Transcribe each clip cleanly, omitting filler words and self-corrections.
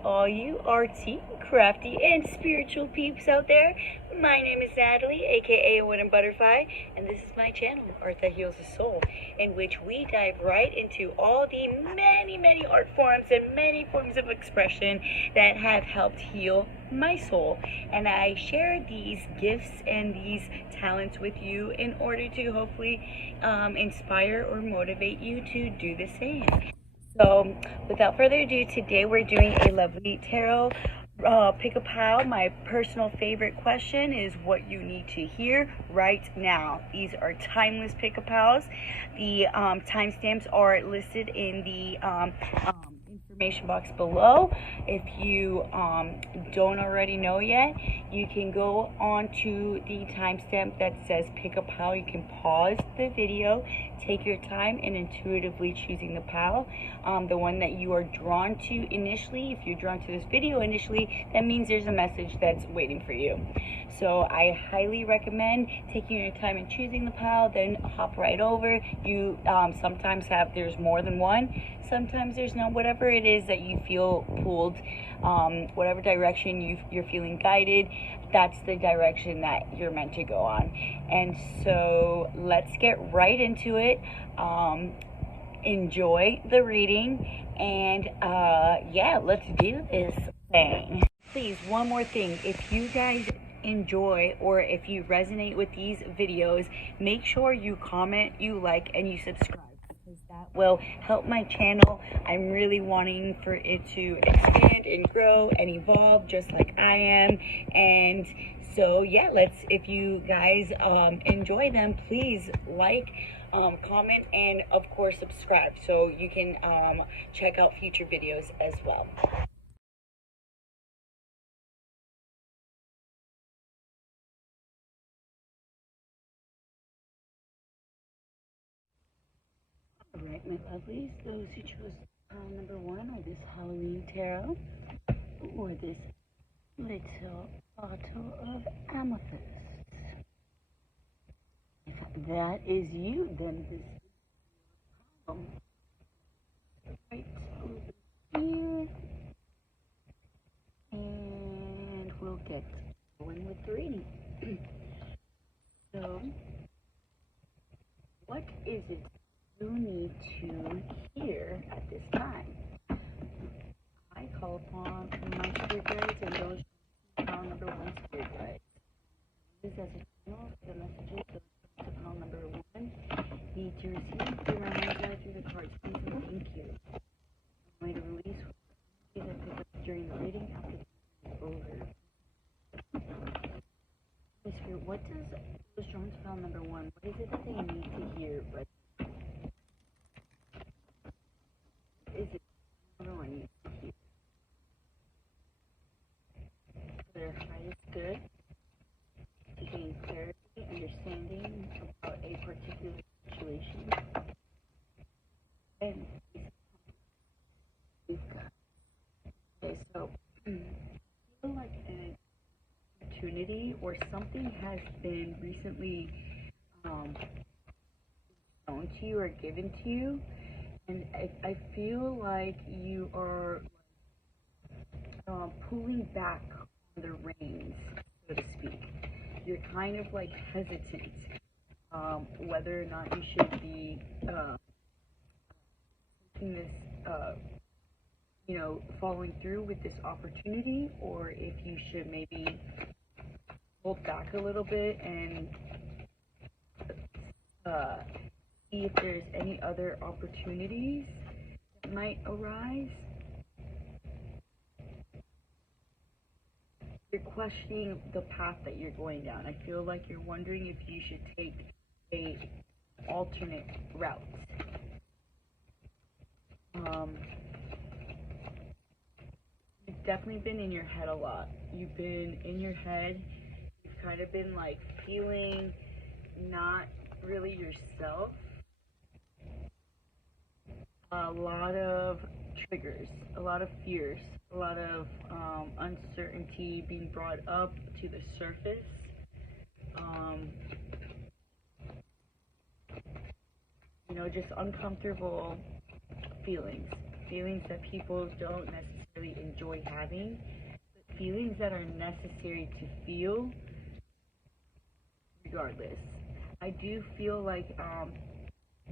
All you artsy, crafty, and spiritual peeps out there. My name is Natalie, aka A Wooden Butterfly, and this is my channel, Art That Heals the Soul, in which we dive right into all the many art forms and many forms of expression that have helped heal my soul. And I share these gifts and these talents with you in order to hopefully inspire or motivate you to do the same. So, without further ado, today we're doing a lovely tarot pick a pile. My personal favorite question is what you need to hear right now. These are timeless pick a piles. The timestamps are listed in the information box below. If you don't already know yet, you can go on to the timestamp that says pick a pile. You can pause the video, take your time in intuitively choosing the pile, the one that you are drawn to initially. If you're drawn to this video initially, that means there's a message that's waiting for you. So I highly recommend taking your time and choosing the pile, then hop right over. You sometimes there's more than one, sometimes there's not. Whatever it is that you feel pulled, whatever direction you're feeling guided, that's the direction that you're meant to go on. And so let's get right into it. Enjoy the reading, and yeah, let's do this thing. Please, one more thing. If you guys enjoy or if you resonate with these videos, make sure you comment, you like, and you subscribe, because that will help my channel. I'm really wanting for it to expand and grow and evolve just like I am. And so yeah, if you guys enjoy them, please like, comment, and of course subscribe so you can check out future videos as well. Alright, my lovelies, those who chose number one, or this Halloween tarot, or this little bottle of amethyst. If that is you, then this is right over here, and we'll get going with the reading. So, what is it you need to hear at this time? I call upon my spirit guides and those pile number one spirit guides. This as a channel for the messages of pile number one need to receive through my mind guide through the cards. Please and thank you. I'm going to release what I pick up during the reading after the reading is over. Spirit, what does those drawn to pile number one, what is it that they need to hear? But is it number one needs to hear for their highest good, to gain clarity, understanding about a particular situation? And we've got, okay, so I feel like an opportunity or something has been recently shown to you or given to you, and I feel like you are pulling back on the reins, so to speak. You're kind of like hesitant whether or not you should be taking this, following through with this opportunity, or if you should maybe hold back a little bit and see if there's any other opportunities that might arise. You're questioning the path that you're going down. I feel like you're wondering if you should take a alternate route. You've definitely been in your head a lot. You've been in your head. You've kind of been like feeling not really yourself. A lot of triggers, a lot of fears, a lot of uncertainty being brought up to the surface. Just uncomfortable feelings that people don't necessarily enjoy having, but feelings that are necessary to feel regardless. I do feel like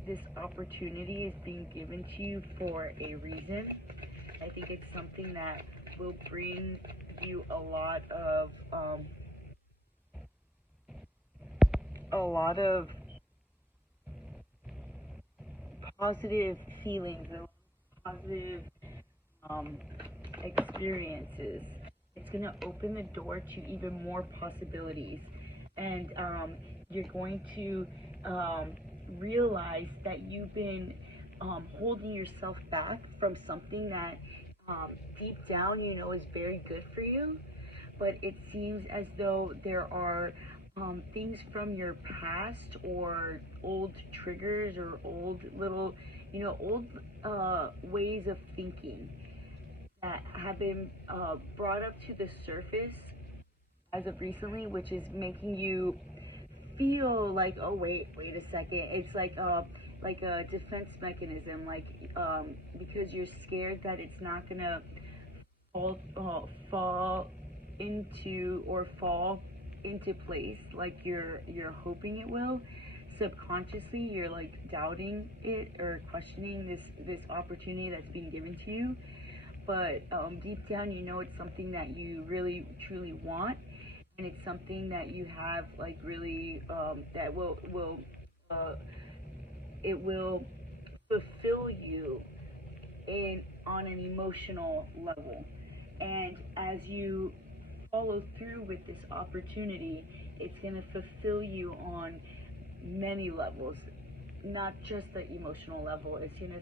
this opportunity is being given to you for a reason. I think it's something that will bring you a lot of positive feelings, a lot of positive experiences. It's going to open the door to even more possibilities, and you're going to realize that you've been holding yourself back from something that deep down you know is very good for you, but it seems as though there are things from your past or old triggers or old little, old ways of thinking that have been brought up to the surface as of recently, which is making you feel like, oh wait a second, it's like a defense mechanism, because you're scared that it's not gonna fall into place like you're hoping it will. Subconsciously you're like doubting it or questioning this opportunity that's being given to you, but deep down you know it's something that you really truly want, and it's something that you have like really that will it will fulfill you on an emotional level. And as you follow through with this opportunity, it's going to fulfill you on many levels, not just the emotional level. It's gonna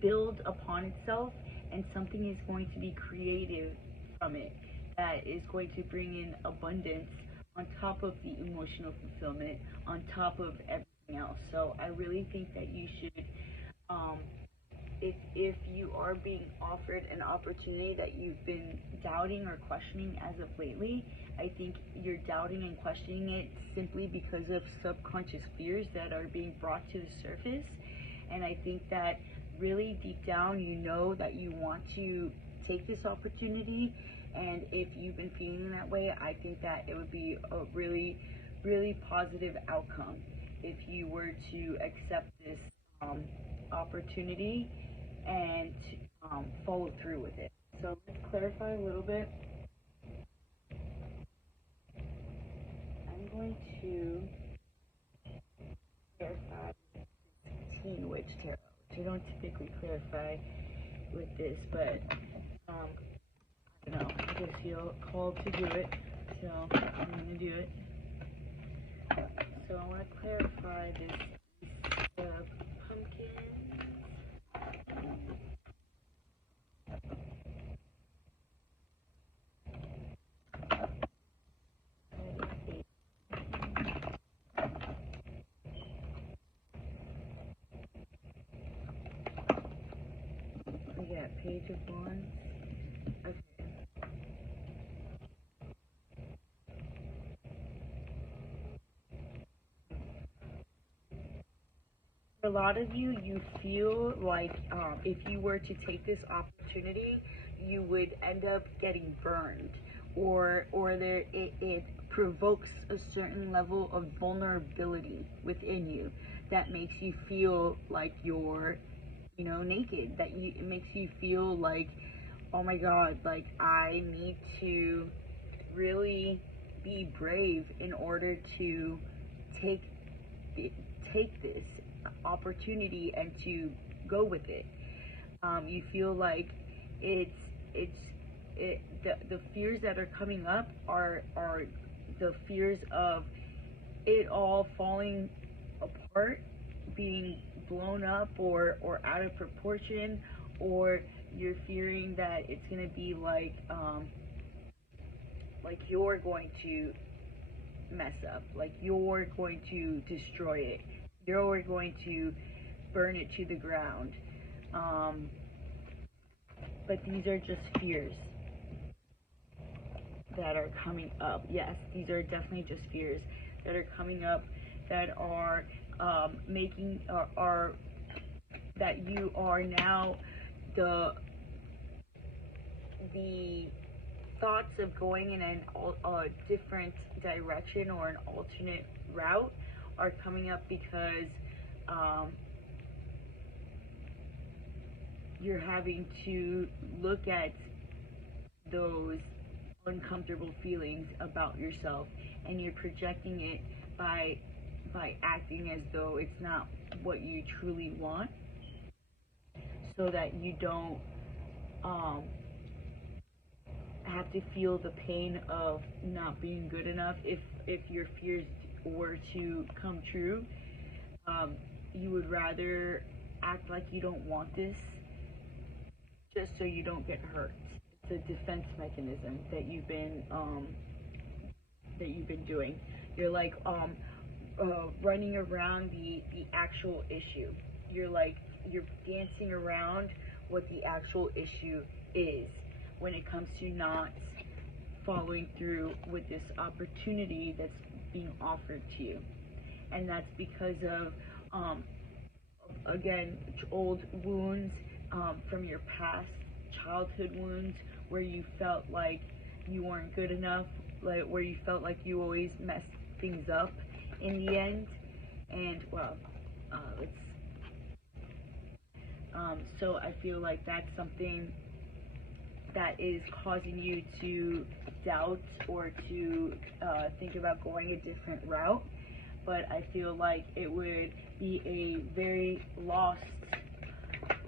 build upon itself, and something is going to be creative from it that is going to bring in abundance on top of the emotional fulfillment, on top of everything else. So I really think that you should, if you are being offered an opportunity that you've been doubting or questioning as of lately, I think you're doubting and questioning it simply because of subconscious fears that are being brought to the surface. And I think that really deep down you know that you want to take this opportunity, and if you've been feeling that way, I think that it would be a really, really positive outcome if you were to accept this opportunity and follow through with it. So let's clarify a little bit. I'm going to clarify Teen Witch Tarot, which I don't typically clarify with this, but I don't know, I just feel called to do it, so I'm going to do it. So I want to clarify this piece of pumpkins. We got Page of Wands. Okay. For a lot of you, you feel like if you were to take this opportunity, you would end up getting burned, or it provokes a certain level of vulnerability within you that makes you feel like you're, naked. It makes you feel like, oh my God, like I need to really be brave in order to take take this opportunity and to go with it. You feel like it's the fears that are coming up are the fears of it all falling apart, being blown up or out of proportion, or you're fearing that it's gonna be like you're going to mess up, like you're going to destroy it, you're going to burn it to the ground. But these are just fears that are coming up. Yes, these are definitely just fears that are coming up that are making are that you are now, the thoughts of going in a different direction or an alternate route are coming up because you're having to look at those uncomfortable feelings about yourself, and you're projecting it by acting as though it's not what you truly want, so that you don't have to feel the pain of not being good enough. If your fears were to come true, you would rather act like you don't want this just so you don't get hurt. It's a defense mechanism that you've been doing. You're like running around the actual issue. You're dancing around what the actual issue is when it comes to not following through with this opportunity that's being offered to you. And that's because of again, old wounds from your past, childhood wounds, where you felt like you weren't good enough, like where you felt like you always messed things up in the end. And well, so I feel like that's something that is causing you to doubt or to think about going a different route. But I feel like it would be a very lost,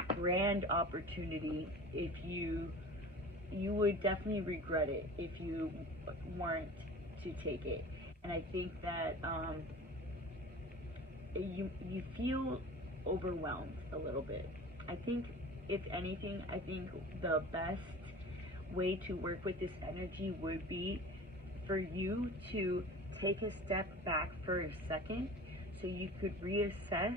grand opportunity if you would definitely regret it if you weren't to take it. And I think that you feel overwhelmed a little bit. I think, if anything, I think the best way to work with this energy would be for you to take a step back for a second, so you could reassess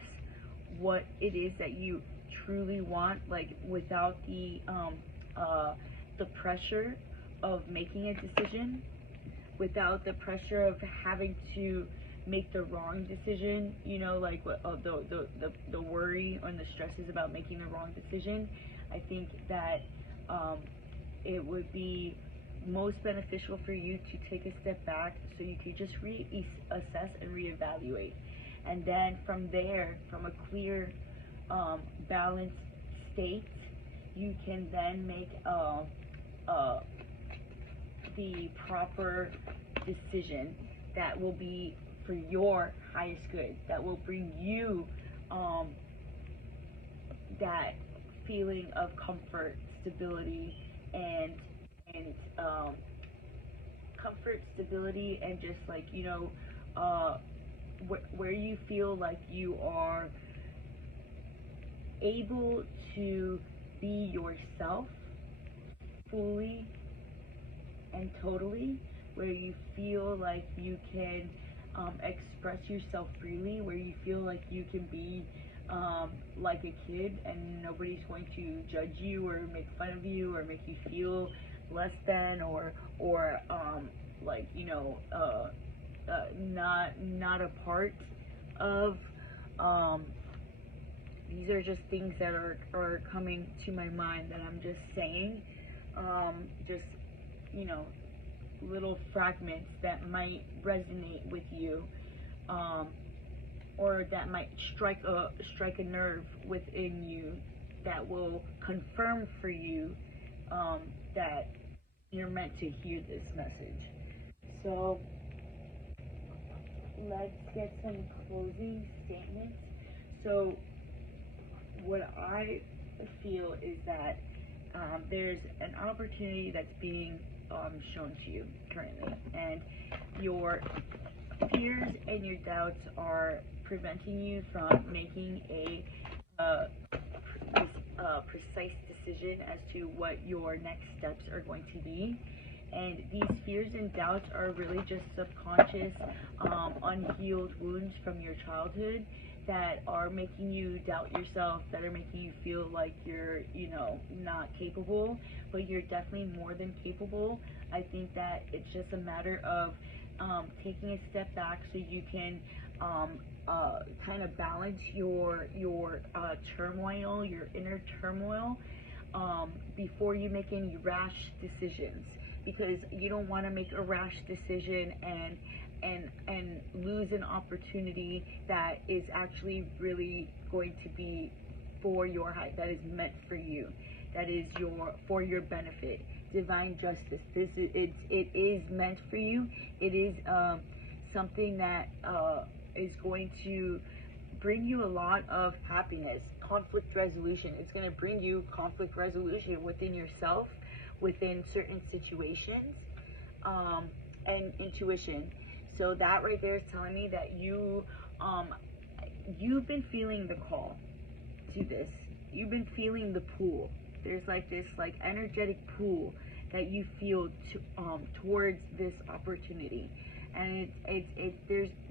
what it is that you truly want, like without the pressure of making a decision, without the pressure of having to make the wrong decision, you know, like the worry and the stresses about making the wrong decision. I think that it would be most beneficial for you to take a step back, so you could just reassess and reevaluate. And then from there, from a clear, balanced state, you can then make the proper decision that will be for your highest good, that will bring you that feeling of comfort, stability, and comfort, stability, and just like, you know, where you feel like you are able to be yourself fully and totally, where you feel like you can express yourself freely, where you feel like you can be like a kid and nobody's going to judge you or make fun of you or make you feel less than, or like, you know, not a part of. These are just things that are coming to my mind that I'm just saying, just, you know, little fragments that might resonate with you, or that might strike a nerve within you, that will confirm for you that you're meant to hear this message. So let's get some closing statements. So what I feel is that there's an opportunity that's being shown to you currently, and your fears and your doubts are preventing you from making a precise decision as to what your next steps are going to be. And these fears and doubts are really just subconscious, unhealed wounds from your childhood that are making you doubt yourself, that are making you feel like you're, you know, not capable, but you're definitely more than capable. I think that it's just a matter of taking a step back so you can kind of balance your turmoil, your inner turmoil, before you make any rash decisions, because you don't want to make a rash decision and lose an opportunity that is actually really going to be for your height, that is meant for you, that is for your benefit. Divine justice. It is meant for you. It is something that is going to bring you a lot of happiness, conflict resolution. It's going to bring you conflict resolution within yourself, within certain situations, and intuition. So that right there is telling me that you've been feeling the call to this. You've been feeling the pull. There's like this like energetic pull that you feel towards this opportunity, and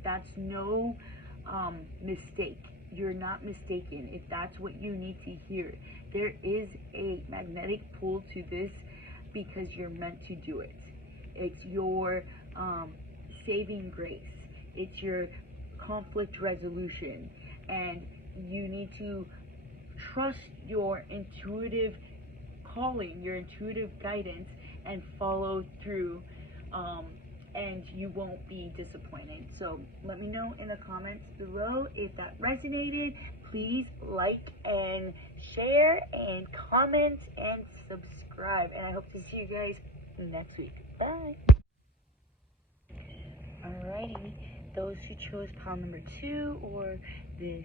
that's no mistake. You're not mistaken if that's what you need to hear. There is a magnetic pull to this because you're meant to do it. It's your saving grace. It's your conflict resolution, and you need to trust your intuitive calling, your intuitive guidance, and follow through, and you won't be disappointed. So let me know in the comments below if that resonated. Please like and share and comment and subscribe, and I hope to see you guys next week. Bye. Alrighty, those who chose pile number 2, or this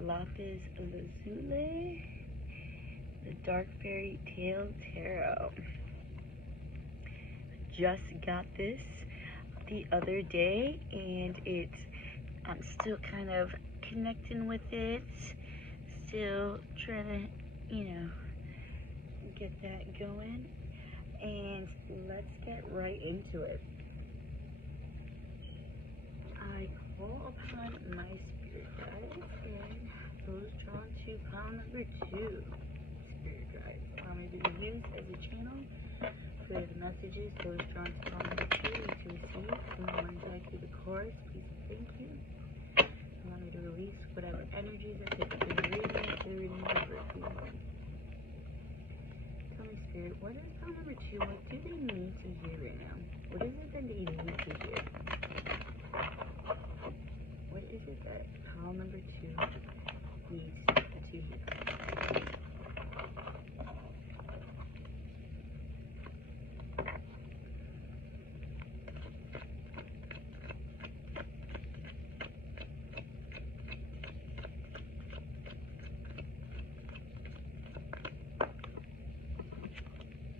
lapis lazuli, the Dark Fairy Tale Tarot. Just got this the other day, and I'm still kind of connecting with it, still trying to, get that going, and let's get right into it. I call upon my spirit guides and those drawn to pile number 2. Spirit guides, allow me to be used as a channel for the messages those drawn to pile number 2 need to receive from the one side through the chorus. Please and thank you. Allow me to release whatever energies are taken in the reading, clarity, number 2. Tell me, Spirit, what is pile number 2? What do they need to hear right now? What is it that they need to hear? What is it that pile number 2 needs to hear?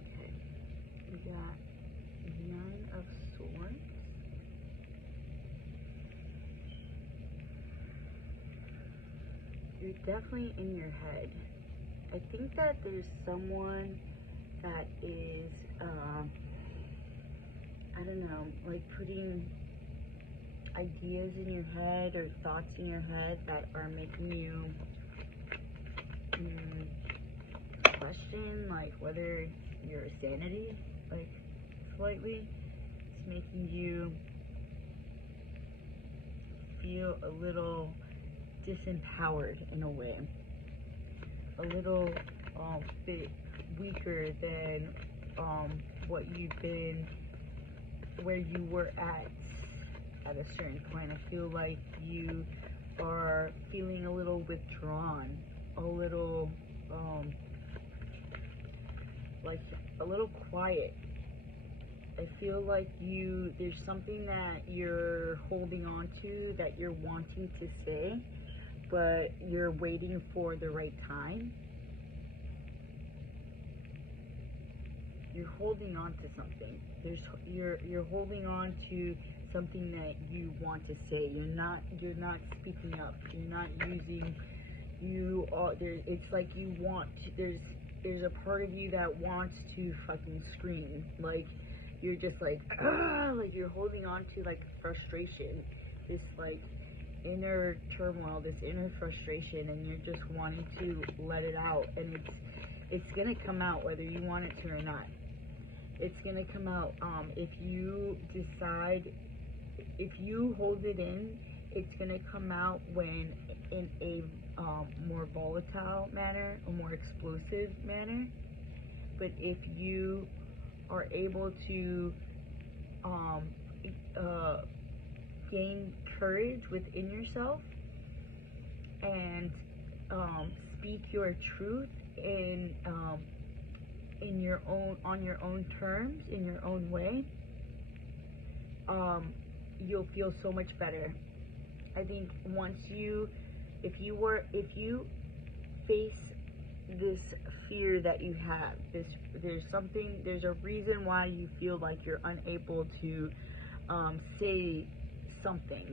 Okay, we got 9 of Swords. You're definitely in your head. I think that there's someone that is, I don't know, like putting ideas in your head or thoughts in your head that are making you question, like, whether your sanity, like, slightly. It's making you feel a little disempowered in a way, a little bit weaker than what you've been, where you were at a certain point. I feel like you are feeling a little withdrawn, a little like a little quiet. I feel like there's something that you're holding on to, that you're wanting to say, but you're waiting for the right time. You're holding on to something. You're holding on to something that you want to say. You're not speaking up. You're not using. It's like you want. There's a part of you that wants to fucking scream. Like, you're just like, like you're holding on to like frustration, this like inner turmoil, this inner frustration, and you're just wanting to let it out, and it's gonna come out whether you want it to or not. It's gonna come out. If you decide, if you hold it in, it's gonna come out when in a more volatile manner, a more explosive manner. But if you are able to gain courage within yourself and speak your truth in your own, on your own terms, in your own way, you'll feel so much better. I think once if you face this fear that you have, there's a reason why you feel like you're unable to say something.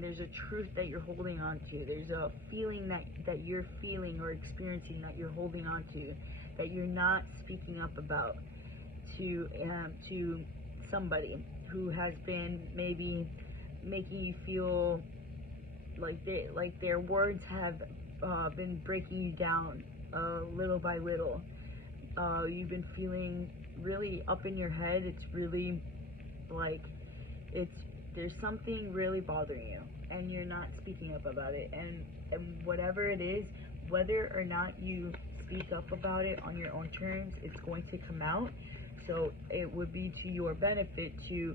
There's a truth that you're holding on to. There's a feeling that you're feeling or experiencing that you're holding on to, that you're not speaking up about to somebody who has been maybe making you feel like their words have been breaking you down little by little. You've been feeling really up in your head. It's really like there's something really bothering you, and you're not speaking up about it. And whatever it is, whether or not you speak up about it on your own terms, it's going to come out. So it would be to your benefit to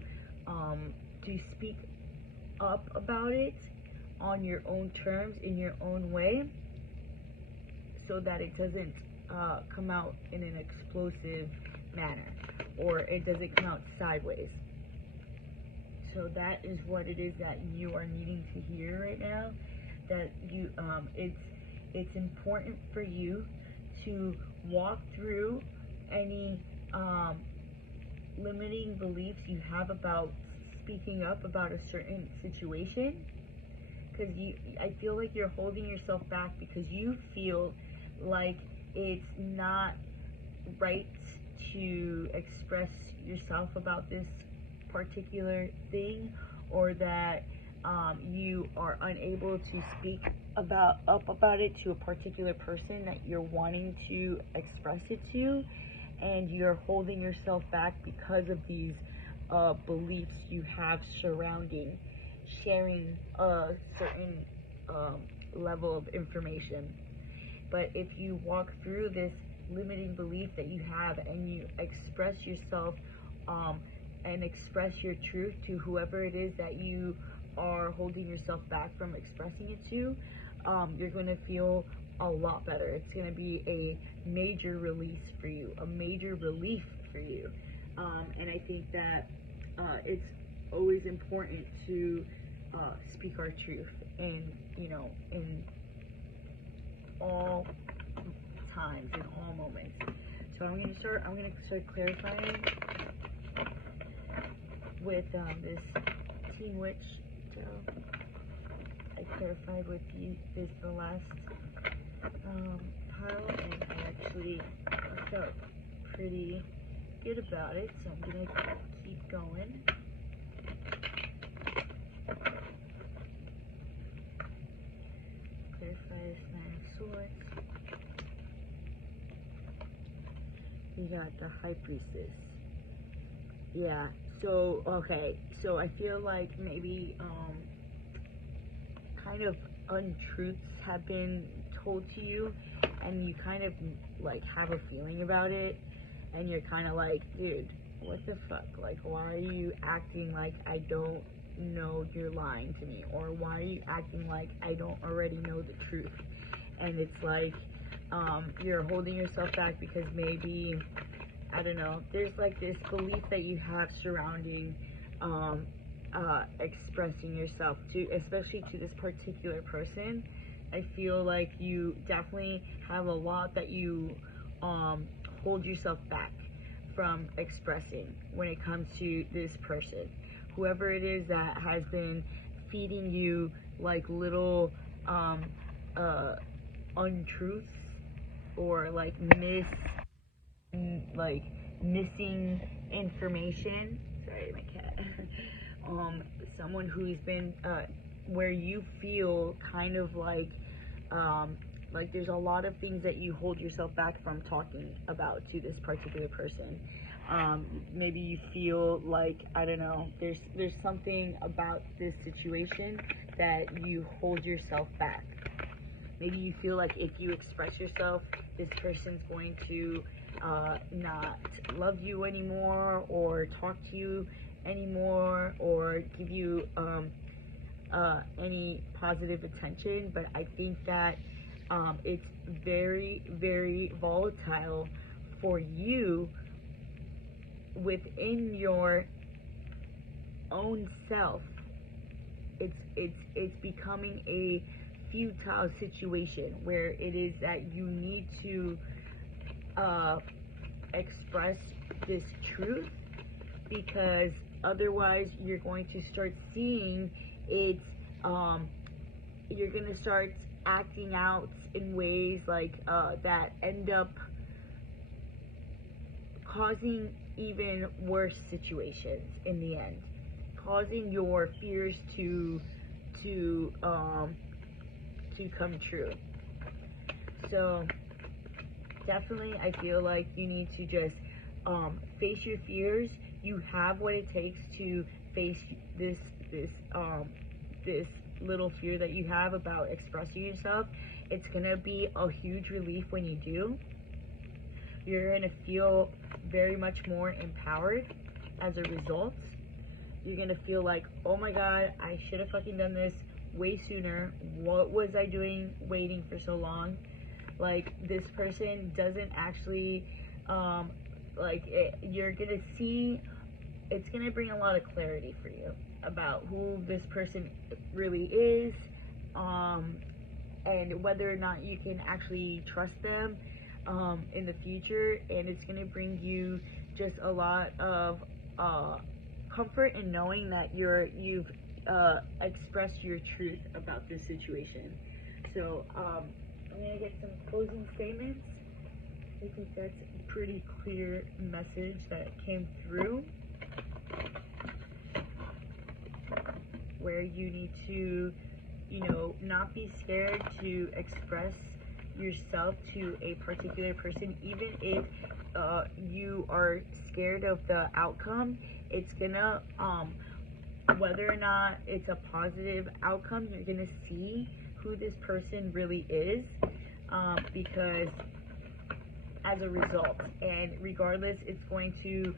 speak up about it on your own terms, in your own way, so that it doesn't come out in an explosive manner, or it doesn't come out sideways. So that is what it is that you are needing to hear right now. That you, it's important for you to walk through any limiting beliefs you have about speaking up about a certain situation, because I feel like you're holding yourself back because you feel like it's not right to express yourself about this particular thing, or that you are unable to speak about it to a particular person that you're wanting to express it to, and you're holding yourself back because of these beliefs you have surrounding sharing a certain level of information. But if you walk through this limiting belief that you have, and you express yourself and express your truth to whoever it is that you are holding yourself back from expressing it to, you're going to feel a lot better. It's going to be a major release for you, a major relief for you. And I think that it's always important to speak our truth in all times, in all moments. So I'm going to start clarifying with this Teen Witch tarot. I clarified with you this the last pile, and I felt pretty good about it, so I'm going to keep going. Clarify this Nine of Swords. We got the High Priestess. Yeah, so, okay, so I feel like maybe, kind of untruths have been told to you, and you kind of, like, have a feeling about it, and you're kind of like, dude, what the fuck, like, why are you acting like I don't know you're lying to me, or why are you acting like I don't already know the truth? And it's like, you're holding yourself back because maybe, I don't know, there's like this belief that you have surrounding expressing yourself to, especially to this particular person. I feel like you definitely have a lot that you hold yourself back from expressing when it comes to this person. Whoever it is that has been feeding you like little untruths, or like missing information. Sorry, my cat. Someone who's been where you feel kind of like there's a lot of things that you hold yourself back from talking about to this particular person. Maybe you feel like, I don't know, there's something about this situation that you hold yourself back. Maybe you feel like if you express yourself, this person's going to not love you anymore, or talk to you anymore, or give you any positive attention. But I think that it's very, very volatile for you within your own self. It's becoming a futile situation where it is that you need to express this truth, because otherwise you're going to start seeing it, you're going to start acting out in ways like that end up causing even worse situations in the end, causing your fears to come true. So definitely I feel like you need to just face your fears. You have what it takes to face this little fear that you have about expressing yourself. It's gonna be a huge relief when you do. You're gonna feel very much more empowered as a result. You're gonna feel like, oh my god, I should have fucking done this way sooner. What was I doing waiting for so long? Like, this person doesn't actually you're gonna see, it's gonna bring a lot of clarity for you about who this person really is, and whether or not you can actually trust them in the future. And it's gonna bring you just a lot of comfort in knowing that you've expressed your truth about this situation. So I'm gonna get some closing statements. I think that's a pretty clear message that came through, where you need to, not be scared to express yourself to a particular person, even if you are scared of the outcome. It's gonna, whether or not it's a positive outcome, you're gonna see who this person really is, because as a result, and regardless, it's going to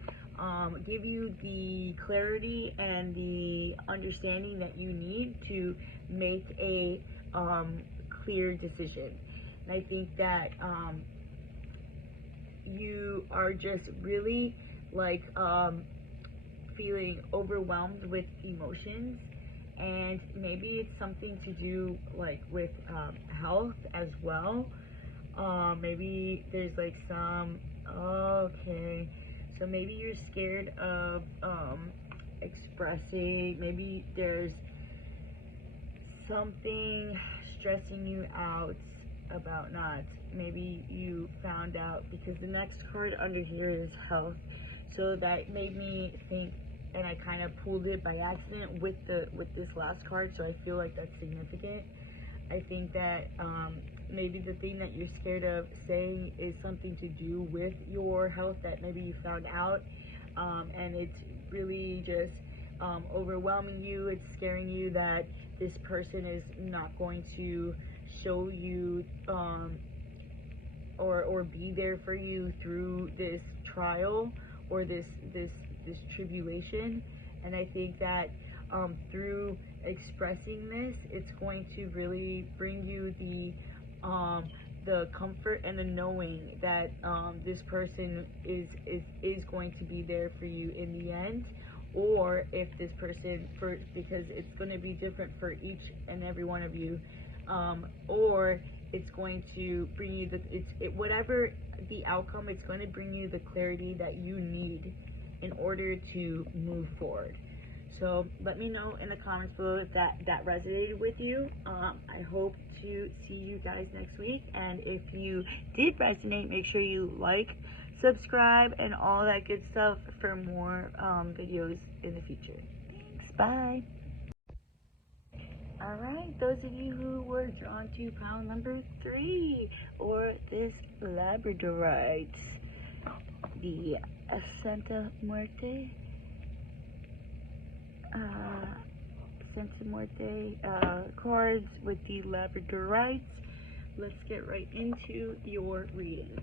give you the clarity and the understanding that you need to make a clear decision. And I think that you are just really feeling overwhelmed with emotions, and maybe it's something to do with health as well. Maybe there's so maybe you're scared of expressing. Maybe there's something stressing you out about not. Maybe you found out, because the next card under here is health, so that made me think, and I kind of pulled it by accident with this last card, so I feel like that's significant. I think that maybe the thing that you're scared of saying is something to do with your health, that maybe you found out, and it's really just overwhelming you. It's scaring you that this person is not going to show you or be there for you through this trial or this tribulation. And I think that through expressing this, it's going to really bring you the comfort and the knowing that this person is going to be there for you in the end. Or if this person, because it's going to be different for each and every one of you, or it's going to bring you whatever the outcome, it's going to bring you the clarity that you need in order to move forward. So let me know in the comments below if that resonated with you. I hope to see you guys next week, and if you did resonate, make sure you like, subscribe, and all that good stuff for more videos in the future. Thanks, bye. Alright, those of you who were drawn to pile number 3, or this Labradorite, the Santa Muerte, Sensimorte cards with the Labradorites. Let's get right into your reading.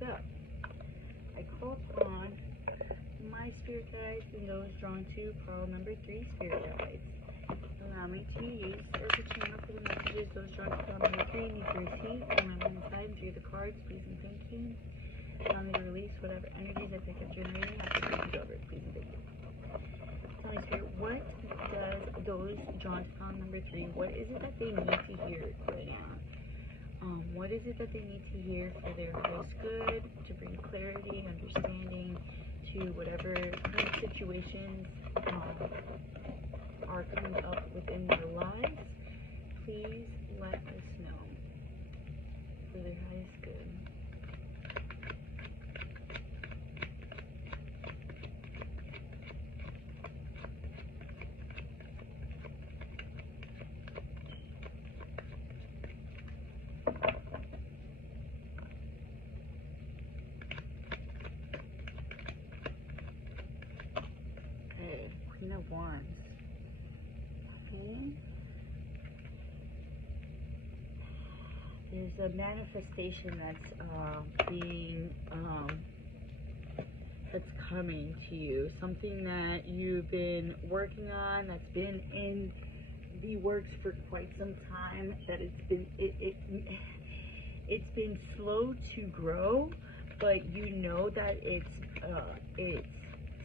So, I called on my spirit guides and those drawn to pile number 3 spirit guides. Allow me to use as a channel for the messages those drawn to pile number 3 need to receive. Remember inside and drew the cards, please and thank you. Allow me to release whatever energies I pick up generating after taking over, please and thank you. Tell me, Spirit, what does those drawn to pile number 3, what is it that they need to hear right now? What is it that they need to hear for their highest good, to bring clarity, understanding to whatever kind of situations are coming up within their lives? Please let us know for their highest good. Queen of Wands. Okay. There's a manifestation that's coming to you. Something that you've been working on, that's been in the works for quite some time. That it's been slow to grow, but you know that it's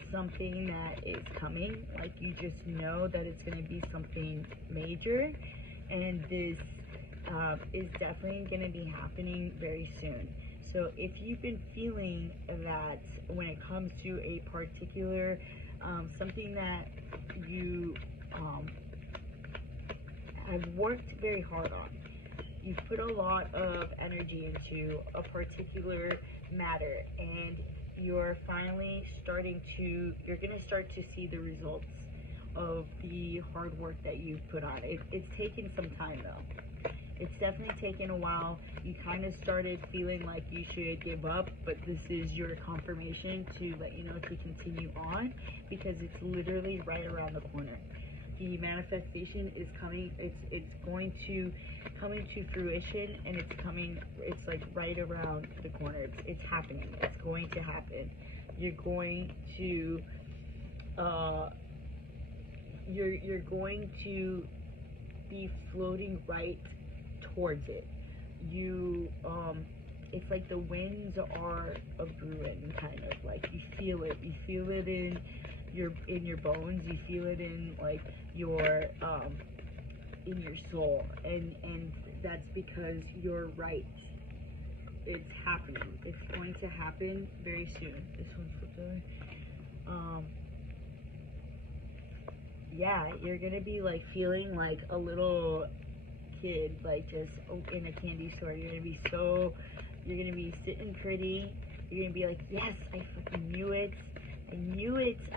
something that is coming. Like, you just know that it's going to be something major, and this is definitely going to be happening very soon. So if you've been feeling that when it comes to a particular something that you have worked very hard on, you've put a lot of energy into a particular matter, and you're finally you're going to start to see the results of the hard work that you've put on. It's taken some time though. It's definitely taken a while. You kind of started feeling like you should give up, but this is your confirmation to let you know to continue on, because it's literally right around the corner. The manifestation is coming. It's going to coming to fruition, and it's like right around the corner. It's happening. It's going to happen. You're going to you're going to be floating right towards it. It's like the winds are a brewing, kind of like you feel it in your bones, you feel it in like your soul, and that's because you're right. It's happening. It's going to happen very soon. This one's flipped over. Yeah, you're gonna be like feeling like a little kid, like just in a candy store. You're gonna be sitting pretty. You're gonna be like, yes, I fucking knew it. I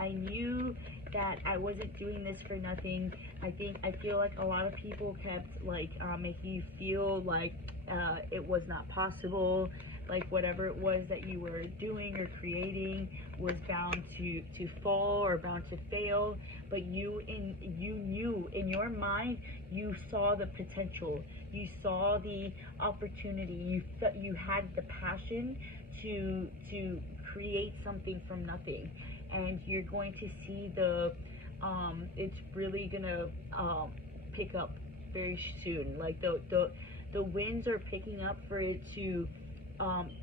knew that I wasn't doing this for nothing. I feel like a lot of people kept like making you feel like it was not possible, like whatever it was that you were doing or creating was bound to fall or bound to fail. But you knew in your mind, you saw the potential, you saw the opportunity, you had the passion to create something from nothing, and you're going to see it's really gonna pick up very soon. Like the winds are picking up for it to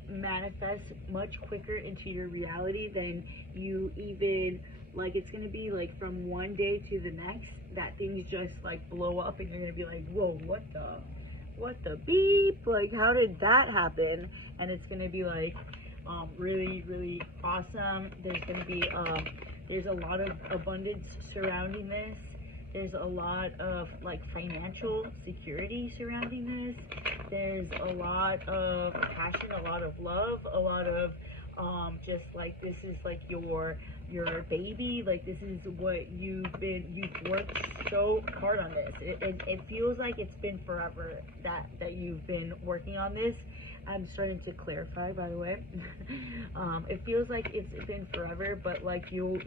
manifest much quicker into your reality than you even, like, it's gonna be like from one day to the next that things just like blow up, and you're gonna be like, whoa, what the beep, like how did that happen? And it's gonna be like really, really awesome. There's gonna be there's a lot of abundance surrounding this. There's a lot of like financial security surrounding this. There's a lot of passion, a lot of love, a lot of just like, this is like your baby. Like, this is what you've worked so hard on this. It feels like it's been forever that you've been working on this. I'm starting to clarify, by the way. It feels like it's been forever, but like you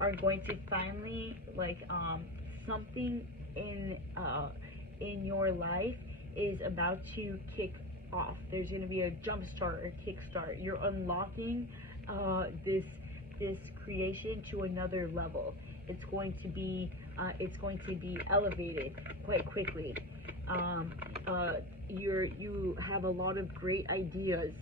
are going to finally, like, something in your life is about to kick off. There's going to be a jump start or kick start. You're unlocking this creation to another level. It's going to be elevated quite quickly. You have a lot of great ideas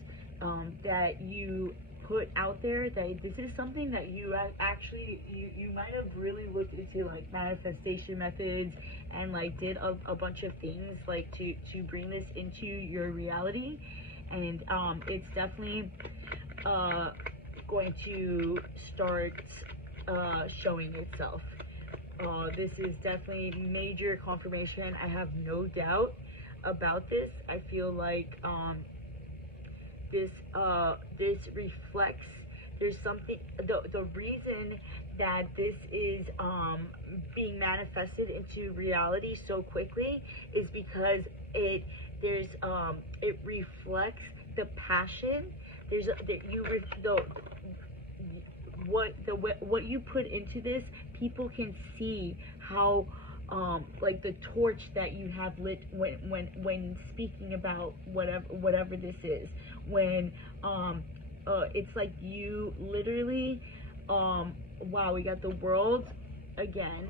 that you put out there. That this is something that you actually you might have really looked into, like manifestation methods, and like did a bunch of things like to bring this into your reality. And it's definitely going to start showing itself. This is definitely major confirmation. I have no doubt about this. I feel like this reflects, there's something, the reason that this is being manifested into reality so quickly is because it reflects the passion. What you put into this, people can see how like the torch that you have lit when speaking about whatever this is. When it's like you literally wow, we got the world again,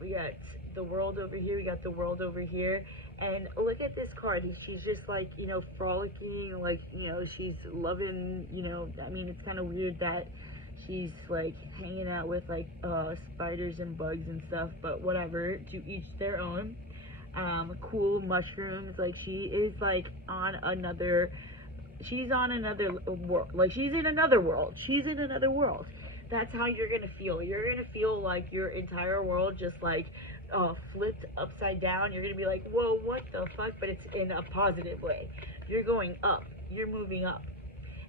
we got the world over here, we got the world over here. And look at this card. She's just like, you know, frolicking, like, you know, she's loving, you know, I mean, it's kind of weird that she's like hanging out with like spiders and bugs and stuff, but whatever, to each their own. Cool mushrooms. Like, she is like on another, she's on another world. Like, she's in another world. She's in another world. That's how you're gonna feel. You're gonna feel like your entire world just like flipped upside down. You're gonna be like, whoa, what the fuck? But it's in a positive way. You're going up. You're moving up.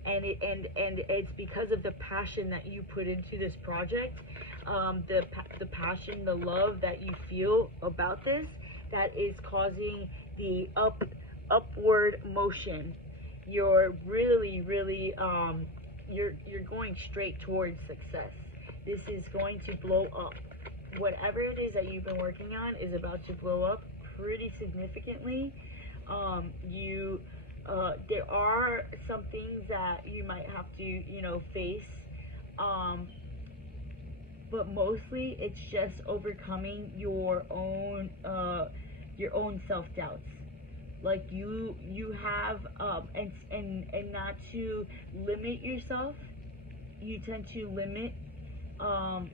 And it's because of the passion that you put into this project, the passion, the love that you feel about this, that is causing the upward motion. You're really you're going straight towards success. This is going to blow up. Whatever it is that you've been working on is about to blow up pretty significantly. There are some things that you might have to, you know, face, but mostly it's just overcoming your own self-doubts. Like, you have and not to limit yourself. You tend to limit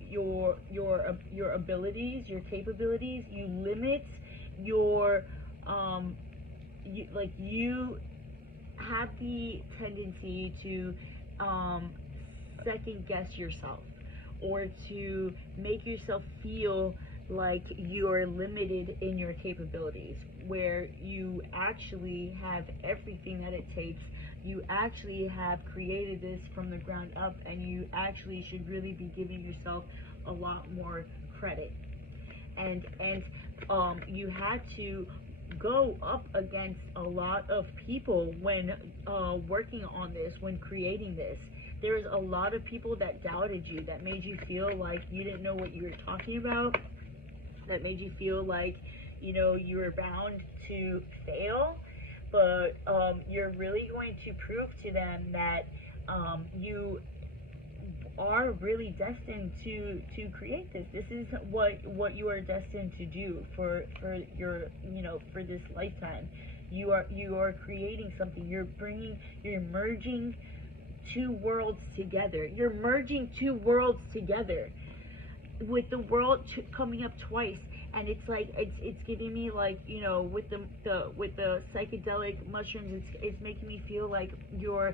your abilities, your capabilities. You limit your you have the tendency to second guess yourself, or to make yourself feel like you're limited in your capabilities, where you actually have everything that it takes. You actually have created this from the ground up, and you actually should really be giving yourself a lot more credit. And you had to go up against a lot of people when working on this, when creating this. There's a lot of people that doubted you, that made you feel like you didn't know what you were talking about, that made you feel like, you know, you were bound to fail. But you're really going to prove to them that you are really destined to create this. This is what you are destined to do for your, you know, for this lifetime. You are creating something. You're merging two worlds together. You're merging two worlds together, with the world coming up twice. And it's like, it's giving me, like, you know, with the psychedelic mushrooms, it's making me feel like you're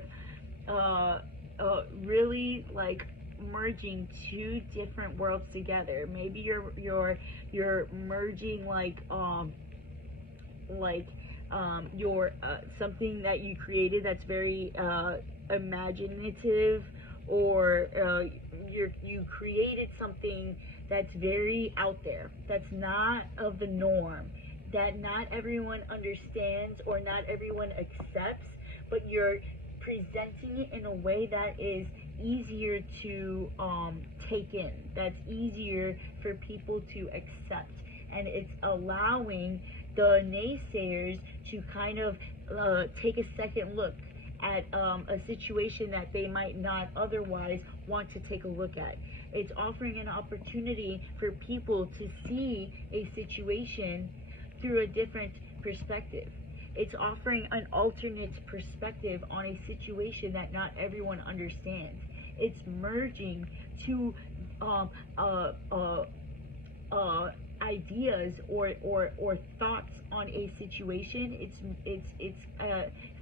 really like merging two different worlds together. Maybe you're merging your something that you created that's very imaginative, or you created something that's very out there, that's not of the norm, that not everyone understands or not everyone accepts, but you're presenting it in a way that is easier to take in, that's easier for people to accept, and it's allowing the naysayers to kind of take a second look at a situation that they might not otherwise want to take a look at. It's offering an opportunity for people to see a situation through a different perspective. It's offering an alternate perspective on a situation that not everyone understands. It's merging two ideas or thoughts on a situation. It's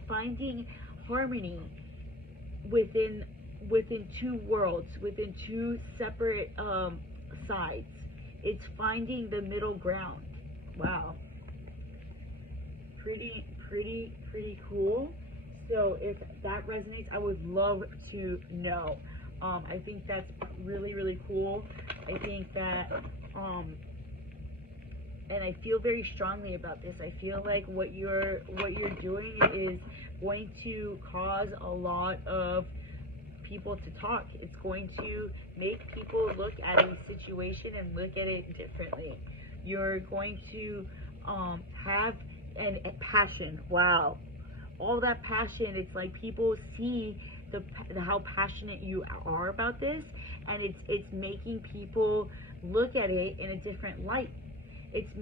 finding harmony within two worlds, within two separate sides. It's finding the middle ground. Wow. Pretty cool. So if that resonates, I would love to know. I think that's really cool. I think that and I feel very strongly about this. I feel like what you're doing is going to cause a lot of people to talk. It's going to make people look at a situation and look at it differently. You're going to have a passion. Wow, all that passion. It's like people see how passionate you are about this, and it's making people look at it in a different light. It's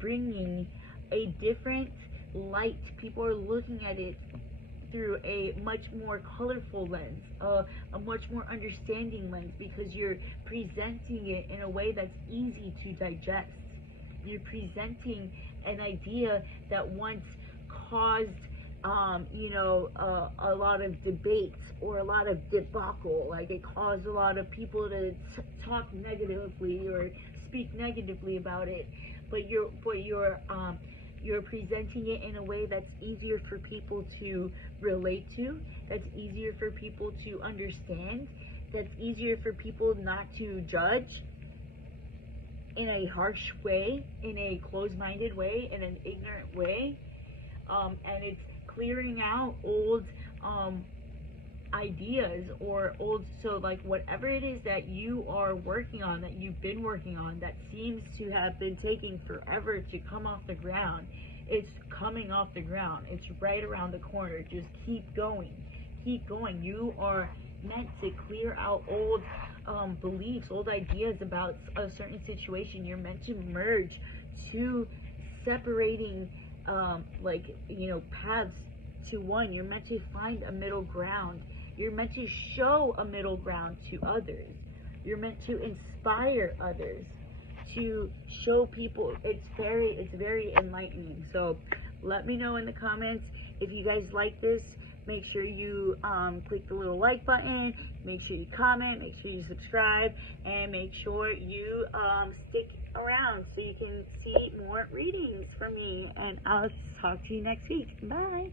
bringing a different light. People are looking at it through a much more colorful lens, a much more understanding lens, because you're presenting it in a way that's easy to digest. You're presenting an idea that once caused a lot of debates or a lot of debacle. Like, it caused a lot of people to talk negatively or speak negatively about it, but you're presenting it in a way that's easier for people to relate to, that's easier for people to understand, that's easier for people not to judge in a harsh way, in a closed-minded way, in an ignorant way, and it's clearing out old ideas or old, so like whatever it is that you are working on, that you've been working on, that seems to have been taking forever to come off the ground, it's coming off the ground. It's right around the corner. Just keep going. You are meant to clear out old beliefs, old ideas about a certain situation. You're meant to merge two separating paths to one. You're meant to find a middle ground. You're meant to show a middle ground to others. You're meant to inspire others, to show people. It's very enlightening. So let me know in the comments if you guys like this. Make sure you click the little like button, make sure you comment, make sure you subscribe, and make sure you stick around so you can see more readings from me. And I'll talk to you next week. Bye.